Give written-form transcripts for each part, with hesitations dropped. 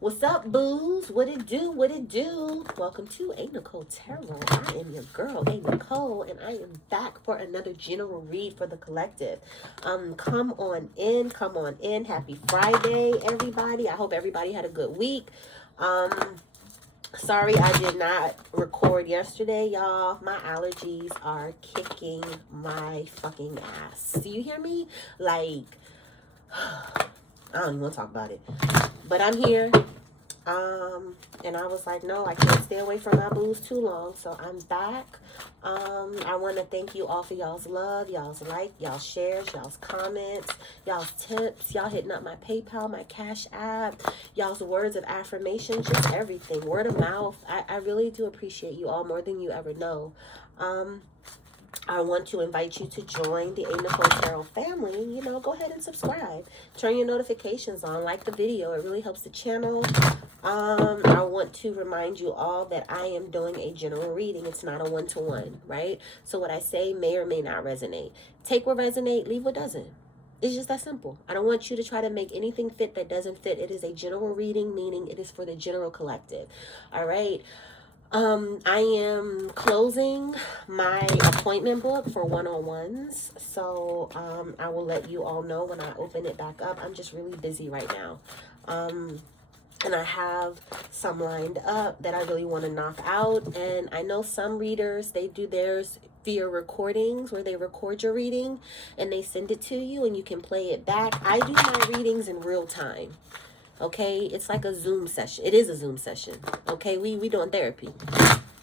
What's up, booze? What it do? What it do? Welcome to a.Nichole Tarot. I am your girl, a.Nichole, and I am back for another general read for the collective. Come on in, come on in. Happy Friday, everybody. I hope everybody had a good week. Sorry I did not record yesterday, y'all. My allergies are kicking my fucking ass. Do you hear me? Like, I don't even want to talk about it. But I'm here. And I was like, no, I can't stay away from my booze too long. So I'm back. I want to thank you all for y'all's love, y'all's like, y'all's shares, y'all's comments, y'all's tips, y'all hitting up my PayPal, my CashApp, y'all's words of affirmation, just everything, word of mouth. I really do appreciate you all more than you ever know. I want to invite you to join the a.Nichole Tarot family. You know, go ahead and subscribe. Turn your notifications on. Like the video. It really helps the channel. I want to remind you all that I am doing a general reading. It's not a one-to-one, right? So what I say may or may not resonate. Take what resonate, leave what doesn't. It's just that simple. I don't want you to try to make anything fit that doesn't fit. It is a general reading, meaning it is for the general collective. All right. I am closing my appointment book for one-on-ones, so I will let you all know when I open it back up. I'm just really busy right now, and I have some lined up that I really want to knock out. And I know some readers, they do theirs via recordings where they record your reading and they send it to you and you can play it back. I do my readings in real time. Okay, it's like a Zoom session. It is a Zoom session. Okay, we doing therapy,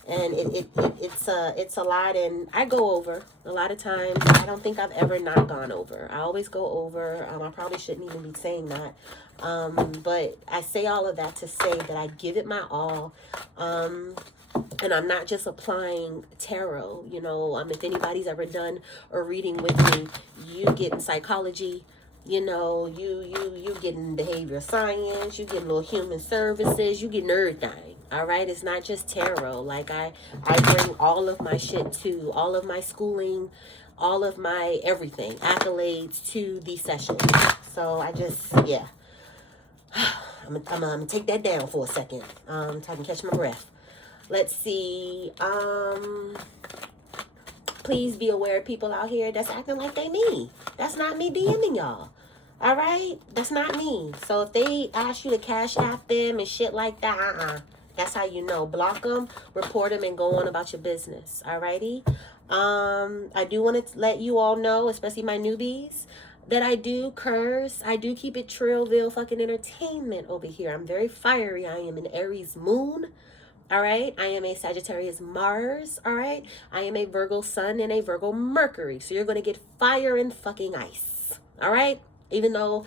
and it's a lot, and I go over a lot of times. I don't think I've ever not gone over. I always go over. I probably shouldn't even be saying that, but I say all of that to say that I give it my all, and I'm not just applying tarot. You know, if anybody's ever done a reading with me, you get in psychology. You know, you getting behavioral science, you getting little human services, you getting everything. All right, it's not just tarot. Like I bring all of my shit to, all of my schooling, all of my everything, accolades to these sessions. So I just, yeah, I'm gonna take that down for a second, so I can catch my breath. Let's see. Please be aware of people out here that's acting like they me. That's not me DMing y'all. All right? That's not me. So if they ask you to cash app them and shit like that, that's how you know. Block them, report them, and go on about your business. All righty? I do want to let you all know, especially my newbies, that I do curse. I do keep it Trillville fucking entertainment over here. I'm very fiery. I am an Aries moon. All right, I am a Sagittarius Mars. All right, I am a Virgo Sun and a Virgo Mercury. So you're going to get fire and fucking ice. All right, even though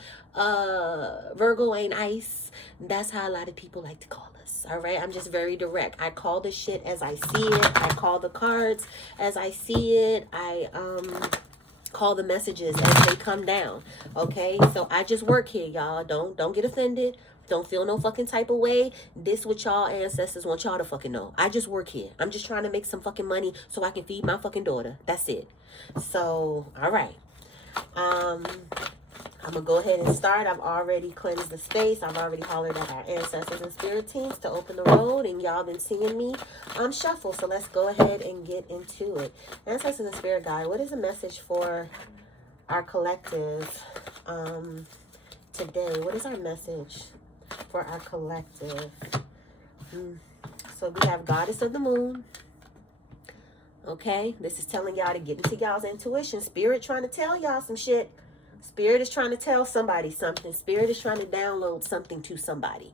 Virgo ain't ice, that's how a lot of people like to call us. All right, I'm just very direct. I call the shit as I see it. I call the cards as I see it. I call the messages as they come down. Okay, so I just work here, y'all. Don't get offended. Don't feel no fucking type of way. This what y'all ancestors want y'all to fucking know. I just work here. I'm just trying to make some fucking money so I can feed my fucking daughter. That's it. So, all right. I'm going to go ahead and start. I've already cleansed the space. I've already hollered at our ancestors and spirit teams to open the road. And y'all been seeing me shuffle. So let's go ahead and get into it. Ancestors and spirit guide, what is the message for our collective today? What is our message for our collective? So we have Goddess of the Moon. Okay, this is telling y'all to get into y'all's intuition. Spirit trying to tell y'all some shit. Spirit is trying to tell somebody something. Spirit is trying to download something to somebody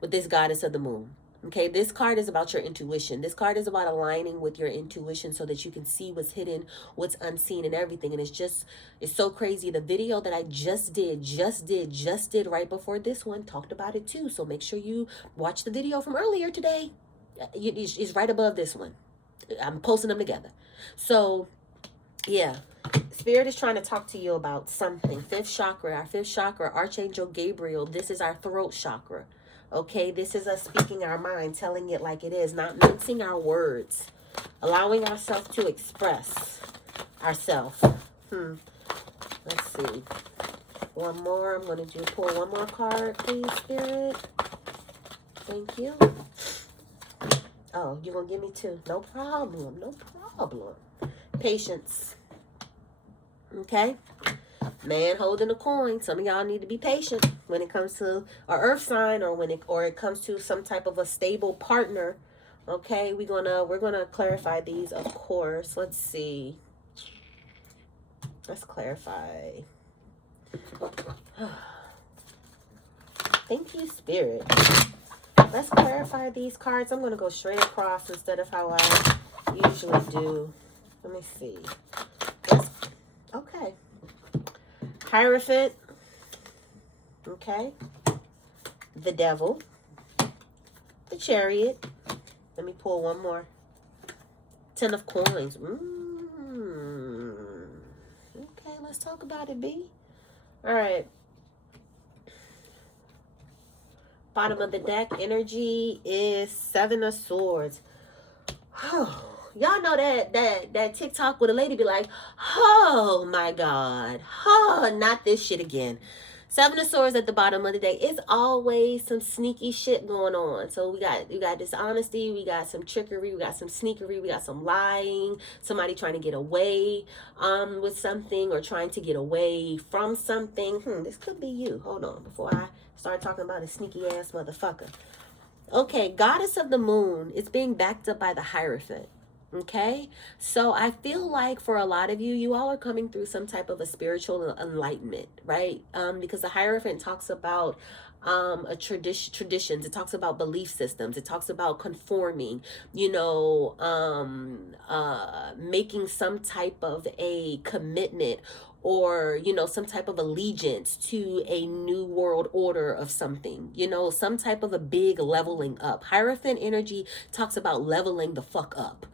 with this Goddess of the Moon. Okay, this card is about your intuition. This card is about aligning with your intuition so that you can see what's hidden, what's unseen, and everything. And it's so crazy. The video that I just did right before this one talked about it too. So make sure you watch the video from earlier today. It's right above this one. I'm posting them together. So, yeah. Spirit is trying to talk to you about something. Fifth chakra, our fifth chakra, Archangel Gabriel. This is our throat chakra. Okay, this is us speaking our mind, telling it like it is, not mincing our words, allowing ourselves to express ourselves. Let's see. One more. I'm going to pull one more card, please, Spirit. Thank you. Oh, you're going to give me 2. No problem. No problem. Patience. Okay? Man holding a coin. Some of y'all need to be patient when it comes to an earth sign, or when it comes to some type of a stable partner. Okay, we're gonna clarify these, of course. Let's see. Let's clarify. Thank you, Spirit. Let's clarify these cards. I'm gonna go straight across instead of how I usually do. Let me see. Okay. Hierophant. Okay. The Devil. The Chariot. Let me pull one more. 10 of Coins. Okay, let's talk about it, B. All right. Bottom of the deck energy is 7 of Swords. Y'all know that TikTok where the lady be like, oh my God, not this shit again. 7 of Swords at the bottom of the deck. It's always some sneaky shit going on. So we got dishonesty, we got some trickery, we got some sneakery, we got some lying, somebody trying to get away with something, or trying to get away from something. This could be you. Hold on, before I start talking about a sneaky ass motherfucker. Okay, Goddess of the Moon is being backed up by the Hierophant. Okay, so I feel like for a lot of you, you all are coming through some type of a spiritual enlightenment, right? Because the Hierophant talks about traditions. It talks about belief systems. It talks about conforming, making some type of a commitment, or some type of allegiance to a new world order of something, some type of a big leveling up. Hierophant energy talks about leveling the fuck up,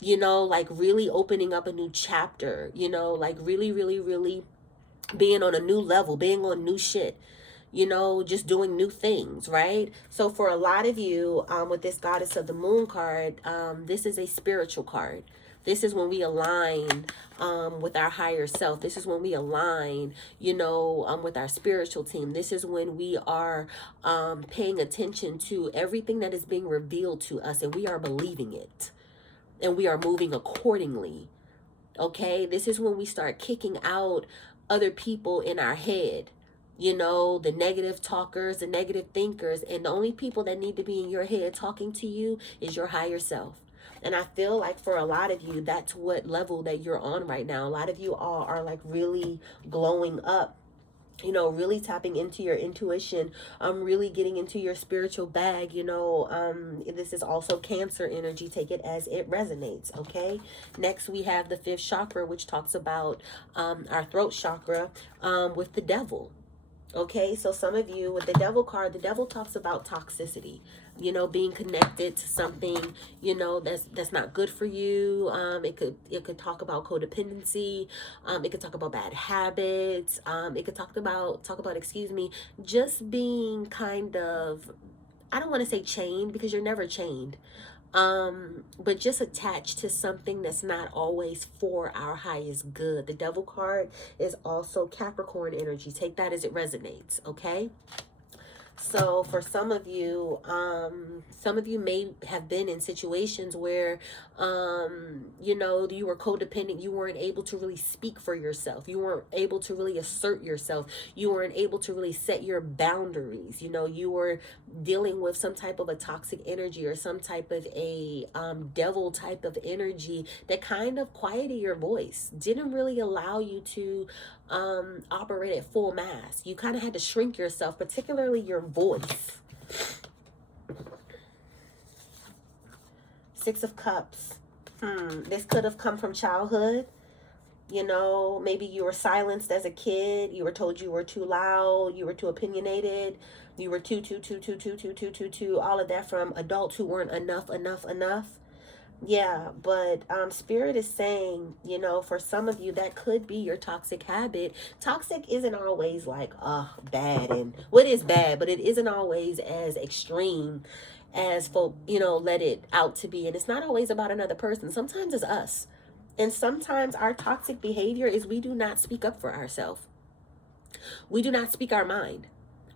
like really opening up a new chapter, like really, really, really being on a new level, being on new shit, just doing new things, right? So for a lot of you, with this Goddess of the Moon card, this is a spiritual card. This is when we align with our higher self. This is when we align, with our spiritual team. This is when we are paying attention to everything that is being revealed to us, and we are believing it, and we are moving accordingly. Okay, this is when we start kicking out other people in our head, the negative talkers, the negative thinkers, and the only people that need to be in your head talking to you is your higher self. And I feel like for a lot of you, that's what level that you're on right now. A lot of you all are like really glowing up, really tapping into your intuition, really getting into your spiritual bag, this is also Cancer energy. Take it as it resonates, okay? Next, we have the 5th chakra, which talks about our throat chakra with the Devil. Okay, so some of you with the Devil card, the Devil talks about toxicity, being connected to something, that's not good for you. It could talk about codependency. It could talk about bad habits. It could talk about, just being kind of, I don't want to say chained, because you're never chained. But just attached to something that's not always for our highest good. The Devil card is also Capricorn energy. Take that as it resonates, okay? So for some of you may have been in situations where, you were codependent. You weren't able to really speak for yourself. You weren't able to really assert yourself. You weren't able to really set your boundaries. You were dealing with some type of a toxic energy, or some type of a devil type of energy that kind of quieted your voice, didn't really allow you to operate at full mass. You kind of had to shrink yourself, particularly your voice. 6 of Cups. This could have come from childhood. Maybe you were silenced as a kid. You were told you were too loud. You were too opinionated. You were too, all of that from adults who weren't enough. Yeah, but Spirit is saying, for some of you, that could be your toxic habit. Toxic isn't always like, bad. And what is bad, but it isn't always as extreme as folk, let it out to be. And it's not always about another person. Sometimes it's us. And sometimes our toxic behavior is we do not speak up for ourselves. We do not speak our mind.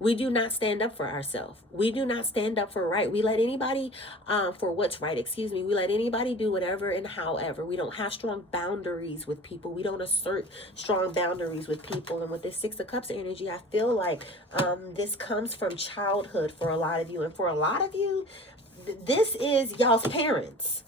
We do not stand up for ourselves. We do not stand up for right. We let anybody, for what's right, excuse me. We let anybody do whatever and however. We don't have strong boundaries with people. We don't assert strong boundaries with people. And with this Six of Cups energy, I feel like this comes from childhood for a lot of you. And for a lot of you, this is y'all's parents.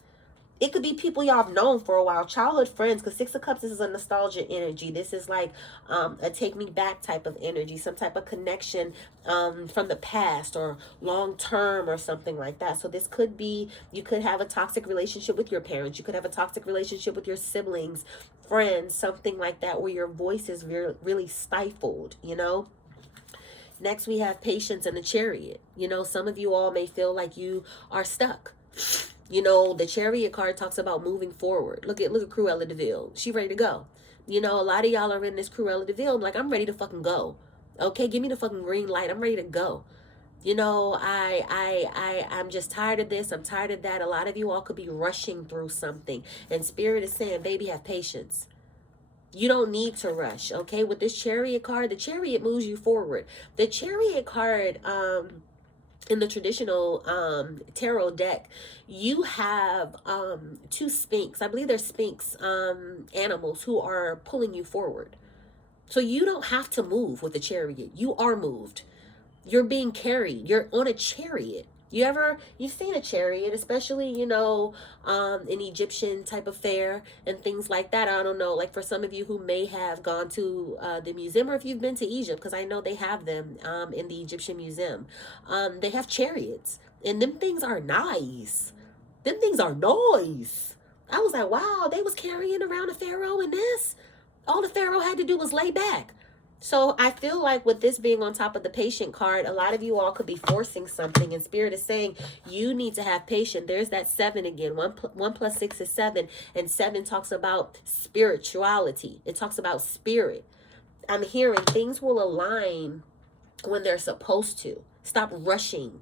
It could be people y'all have known for a while, childhood friends, because Six of Cups, this is a nostalgia energy. This is like a take me back type of energy, some type of connection from the past or long term or something like that. So this could be, you could have a toxic relationship with your parents. You could have a toxic relationship with your siblings, friends, something like that, where your voice is really stifled, you know? Next, we have Patience and the Chariot. You know, some of you all may feel like you are stuck. You know, the Chariot card talks about moving forward. Look at Cruella de Vil. She ready to go. You know, a lot of y'all are in this Cruella de Vil. I'm like, I'm ready to fucking go. Okay, give me the fucking green light. I'm ready to go. You know, I'm just tired of this. I'm tired of that. A lot of you all could be rushing through something. And Spirit is saying, baby, have patience. You don't need to rush, okay? With this Chariot card, the Chariot moves you forward. The Chariot card, in the traditional tarot deck, you have two Sphinx. I believe they're Sphinx animals who are pulling you forward. So you don't have to move with the Chariot. You are moved. You're being carried. You're on a chariot. You've seen a chariot, especially, you know, an Egyptian type of fair and things like that. I don't know, like for some of you who may have gone to the museum, or if you've been to Egypt, because I know they have them in the Egyptian museum. They have chariots, and them things are nice. Them things are nice. I was like, wow, they was carrying around a pharaoh in this. All the pharaoh had to do was lay back. So I feel like with this being on top of the patient card, a lot of you all could be forcing something, and Spirit is saying you need to have patience. There's that 7 again. 1 plus 6 is 7, and 7 talks about spirituality. It talks about spirit. I'm hearing things will align when they're supposed to. Stop rushing.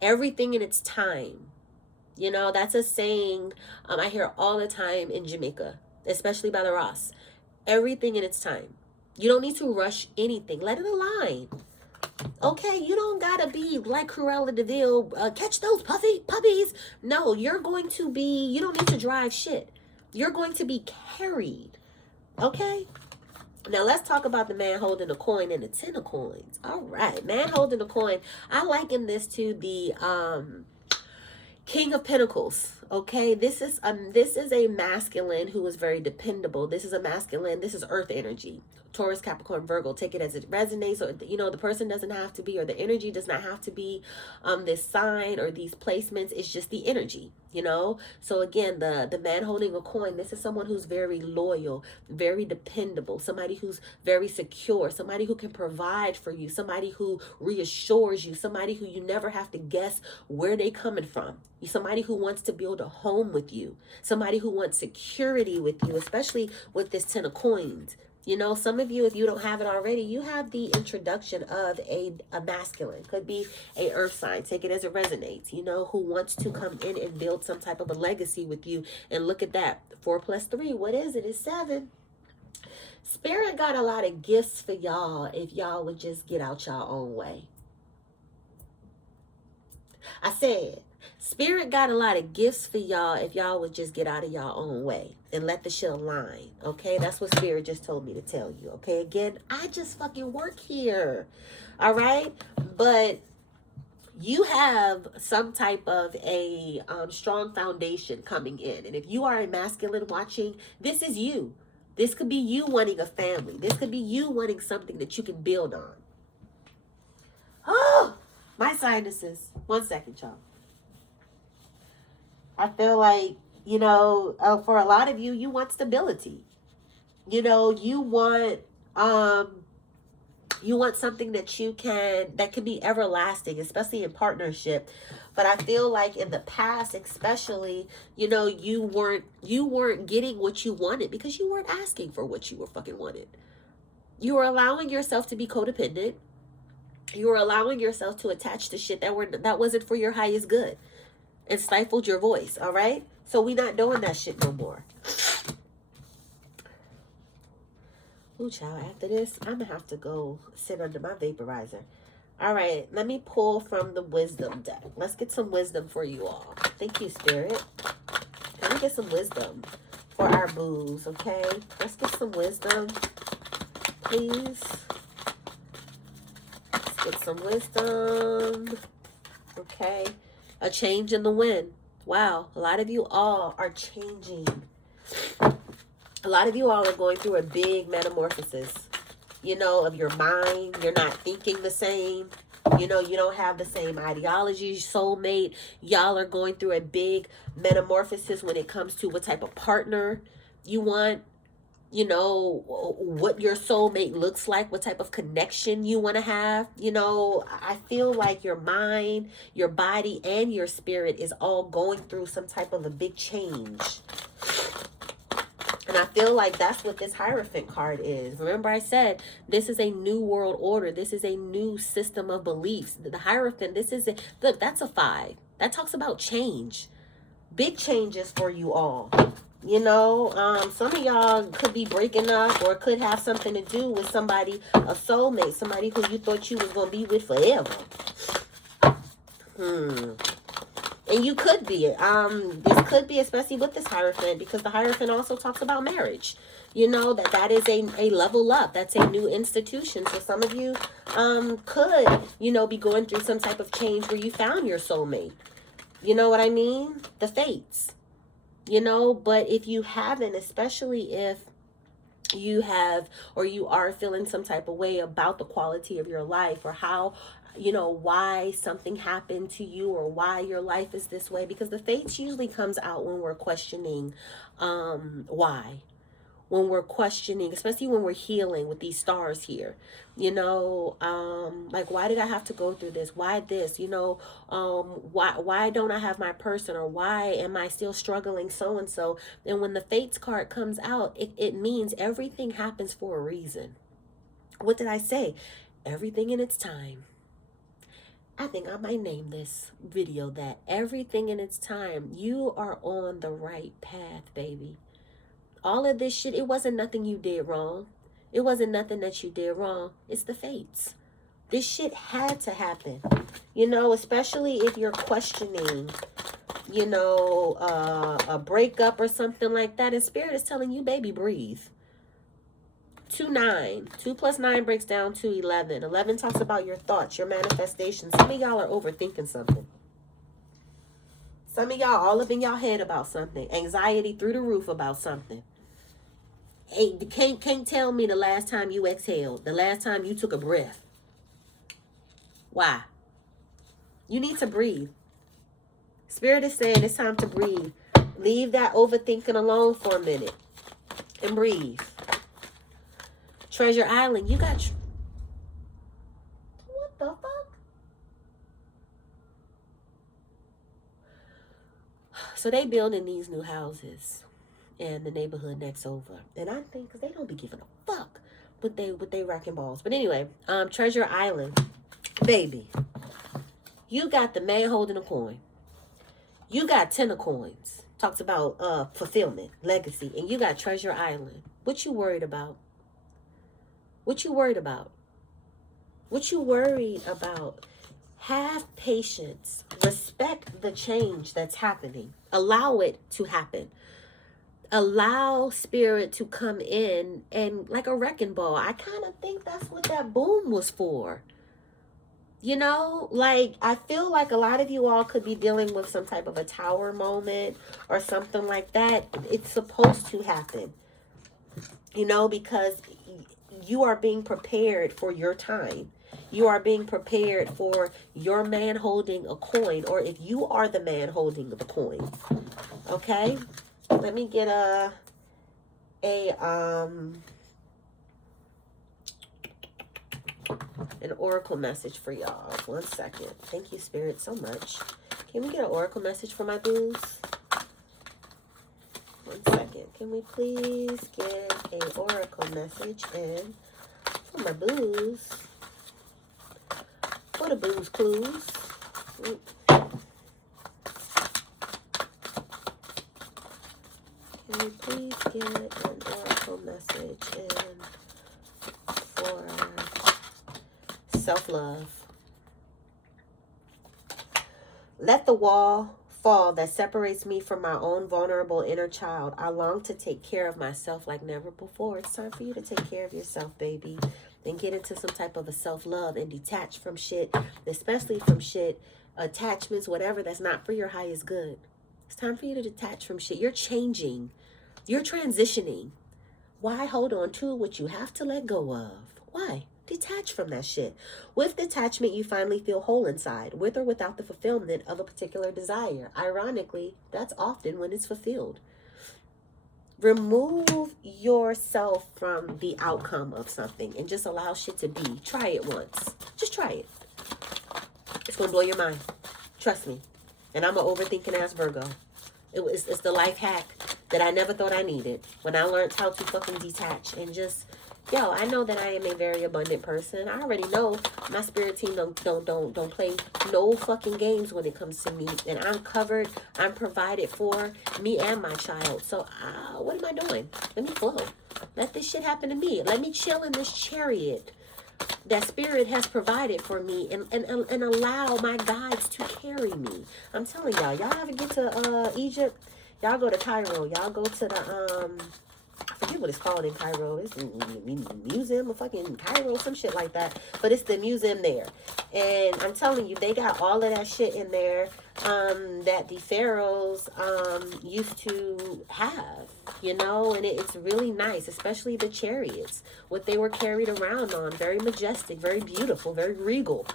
Everything in its time. You know, that's a saying I hear all the time in Jamaica, especially by the Ross. Everything in its time. You don't need to rush anything. Let it align. Okay, you don't gotta be like Cruella de Vil, catch those puppies. No, you don't need to drive shit. You're going to be carried. Okay? Now let's talk about the man holding a coin and the 10 of coins. All right, man holding a coin. I liken this to the King of Pentacles. Okay, this is a masculine who is very dependable. This is a masculine. This is earth energy. Taurus, Capricorn, Virgo. Take it as it resonates. Or, you know, the person doesn't have to be, or the energy does not have to be this sign or these placements. It's just the energy, you know. So again, the man holding a coin, this is someone who's very loyal, very dependable, somebody who's very secure, somebody who can provide for you, somebody who reassures you, somebody who you never have to guess where they coming from. Somebody who wants to build a home with you, somebody who wants security with you, especially with this 10 of coins. You know, some of you, if you don't have it already, you have the introduction of a masculine. Could be a earth sign. Take it as it resonates, you know, who wants to come in and build some type of a legacy with you. And look at that. 4 plus 3. What is it? It's 7. Spirit got a lot of gifts for y'all if y'all would just get out y'all own way. I said, Spirit got a lot of gifts for y'all if y'all would just get out of y'all own way and let the shit align. Okay, that's what Spirit just told me to tell you. Okay, again, I just fucking work here. All right, but you have some type of a strong foundation coming in, and if you are a masculine watching, this is you. This could be you wanting a family. This could be you wanting something that you can build on. Oh, my sinuses. 1 second, y'all. I feel like, you know, for a lot of you, you want stability. You know, you want something that can be everlasting, especially in partnership. But I feel like in the past, especially, you know, you weren't getting what you wanted because you weren't asking for what you were fucking wanted. You were allowing yourself to be codependent. You were allowing yourself to attach to shit that wasn't for your highest good. And stifled your voice, all right? So we not doing that shit no more. Ooh, child, after this, I'm going to have to go sit under my vaporizer. All right, let me pull from the wisdom deck. Let's get some wisdom for you all. Thank you, Spirit. Let me get some wisdom for our boos, okay? Let's get some wisdom, please. Let's get some wisdom. Okay. A change in the wind. Wow. A lot of you all are changing. A lot of you all are going through a big metamorphosis, you know, of your mind. You're not thinking the same. You know, you don't have the same ideology, soulmate. Y'all are going through a big metamorphosis when it comes to what type of partner you want. You know, what your soulmate looks like, what type of connection you want to have. You know, I feel like your mind, your body, and your spirit is all going through some type of a big change. And I feel like that's what this Hierophant card is. Remember I said, this is a new world order. This is a new system of beliefs. The Hierophant, this is, look, that's a 5. That talks about change. Big changes for you all. You know, some of y'all could be breaking up or could have something to do with somebody, a soulmate, somebody who you thought you was going to be with forever. And you could be, this could be especially with this Hierophant, because the Hierophant also talks about marriage. You know, that is a level up. That's a new institution. So some of you could, you know, be going through some type of change where you found your soulmate. You know what I mean? The fates. You know, but if you haven't, especially if you have or you are feeling some type of way about the quality of your life, or how, you know, why something happened to you, or why your life is this way, because the fates usually comes out when we're questioning why. When we're questioning, especially when we're healing with these stars here, you know, like, why did I have to go through this? Why this? You know, why don't I have my person? Or why am I still struggling so-and-so? And when the Fates card comes out, it means everything happens for a reason. What did I say? Everything in its time. I think I might name this video that. Everything in its time. You are on the right path, baby. All of this shit, it wasn't nothing you did wrong. It wasn't nothing that you did wrong. It's the fates. This shit had to happen. You know, especially if you're questioning, you know, a breakup or something like that. And Spirit is telling you, baby, breathe. 2-9. 2 plus 9 breaks down to 11. 11 talks about your thoughts, your manifestations. Some of y'all are overthinking something. Some of y'all all up in y'all head about something. Anxiety through the roof about something. Hey, can't tell me the last time you exhaled, the last time you took a breath. Why? You need to breathe. Spirit is saying it's time to breathe. Leave that overthinking alone for a minute and breathe. Treasure Island, you got... What the fuck? So they building these new houses in the neighborhood next over. And I think, because they don't be giving a fuck with they wrecking balls. But anyway, Treasure Island. Baby, you got the man holding a coin. You got 10 of coins. Talks about fulfillment, legacy. And you got Treasure Island. What you worried about? What you worried about? What you worried about? Have patience. Respect the change that's happening. Allow it to happen. Allow Spirit to come in and, like a wrecking ball. I kind of think that's what that boom was for. You know, like, I feel like a lot of you all could be dealing with some type of a tower moment or something like that. It's supposed to happen, you know, because you are being prepared for your time. You are being prepared for your man holding a coin, or if you are the man holding the coin. Okay? Let me get an oracle message for y'all. 1 second. Thank you, Spirit, so much. Can we get an oracle message for my boos? 1 second. Can we please get an oracle message in for my boos? For the boos clues. Can we please get an oracle message in for self-love? Let the wall fall that separates me from my own vulnerable inner child. I long to take care of myself like never before. It's time for you to take care of yourself, baby. And get into some type of a self-love and detach from shit, especially from shit, attachments, whatever that's not for your highest good. It's time for you to detach from shit. You're changing. You're transitioning. Why hold on to what you have to let go of? Why? Detach from that shit. With detachment, you finally feel whole inside, with or without the fulfillment of a particular desire. Ironically, that's often when it's fulfilled. Remove yourself from the outcome of something and just allow shit to be. Try it once. Just try it. It's going to blow your mind. Trust me. And I'm an overthinking ass Virgo. It's the life hack that I never thought I needed when I learned how to fucking detach and just, I know that I am a very abundant person. I already know my spirit team don't play no fucking games when it comes to me, and I'm covered. I'm provided for, me and my child. So what am I doing? Let me flow. Let this shit happen to me. Let me chill in this chariot that spirit has provided for me, and allow my guides to carry me. I'm telling y'all ever get to Egypt? Y'all go to Cairo. Y'all go to the I forget what it's called in Cairo. It's the museum of fucking Cairo, some shit like that. But it's the museum there. And I'm telling you, they got all of that shit in there that the pharaohs used to have, and it's really nice, especially the chariots, what they were carried around on. Very majestic, very beautiful, very regal.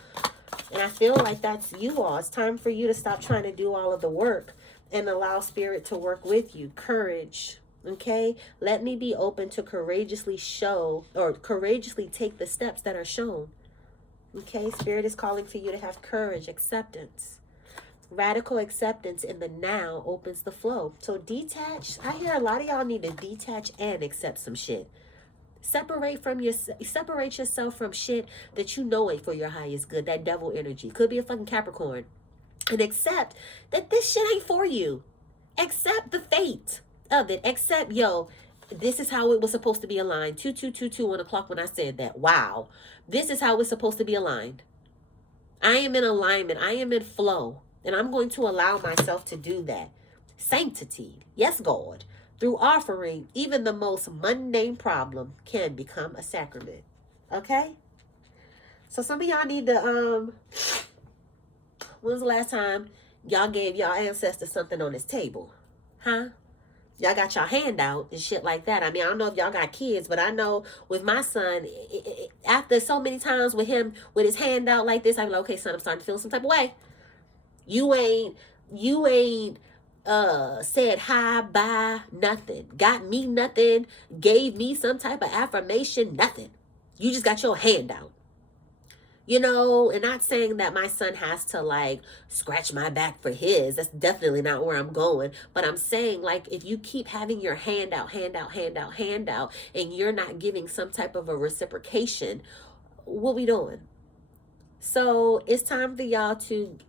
And I feel like that's you all. It's time for you to stop trying to do all of the work and allow spirit to work with you. Courage. Okay, let me be open to courageously take the steps that are shown. Okay, spirit is calling for you to have courage, acceptance. Radical acceptance in the now opens the flow. So detach. I hear a lot of y'all need to detach and accept some shit. Separate yourself from shit that you know ain't for your highest good. That devil energy. Could be a fucking Capricorn. And accept that this shit ain't for you. Accept the fate of it. Accept, this is how it was supposed to be aligned. 2222 on the clock when I said that. Wow. This is how it's supposed to be aligned. I am in alignment. I am in flow. And I'm going to allow myself to do that. Sanctity. Yes, God. Through offering, even the most mundane problem can become a sacrament. Okay? So some of y'all need to, when was the last time y'all gave y'all ancestors something on this table? Huh? Y'all got y'all hand out and shit like that. I mean, I don't know if y'all got kids, but I know with my son, after so many times with him with his hand out like this, I'm like, okay, son, I'm starting to feel some type of way. You ain't said hi, bye, nothing. Got me nothing. Gave me some type of affirmation, nothing. You just got your hand out. And not saying that my son has to like scratch my back for his. That's definitely not where I'm going. But I'm saying, like, if you keep having your hand out, and you're not giving some type of a reciprocation, what we doing? So it's time for y'all to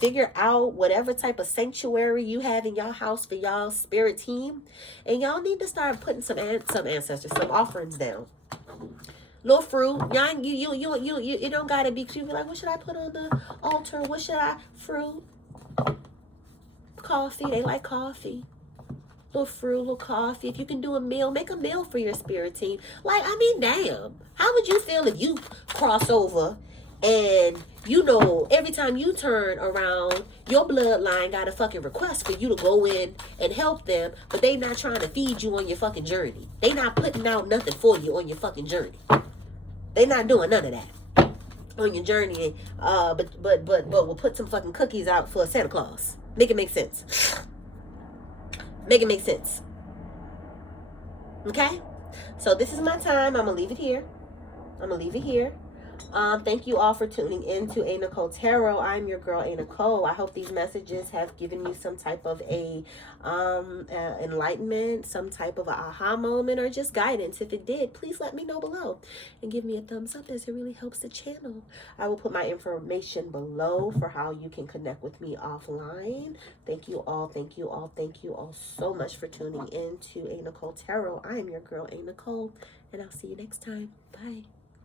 figure out whatever type of sanctuary you have in your house for y'all spirit team. And y'all need to start putting some ancestors, some offerings down. Little fruit, y'all, you don't gotta be cute. Like, what should I put on the altar? What should I? Fruit, coffee. They like coffee. Little fruit, little coffee. If you can do a meal, make a meal for your spirit team. Like, I mean, damn. How would you feel if you cross over and every time you turn around, your bloodline got a fucking request for you to go in and help them, but they not trying to feed you on your fucking journey. They not putting out nothing for you on your fucking journey. They not doing none of that on your journey. But we'll put some fucking cookies out for Santa Claus. Make it make sense. Make it make sense. Okay? So this is my time. I'm gonna leave it here. Thank you all for tuning in to a.Nichole Tarot. I'm your girl, a.Nichole. I hope these messages have given you some type of enlightenment, some type of a aha moment, or just guidance. If it did, please let me know below and give me a thumbs up, as it really helps the channel. I will put my information below for how you can connect with me offline. Thank you all so much for tuning in to a.Nichole Tarot. I am your girl, a.Nichole, and I'll see you next time. Bye.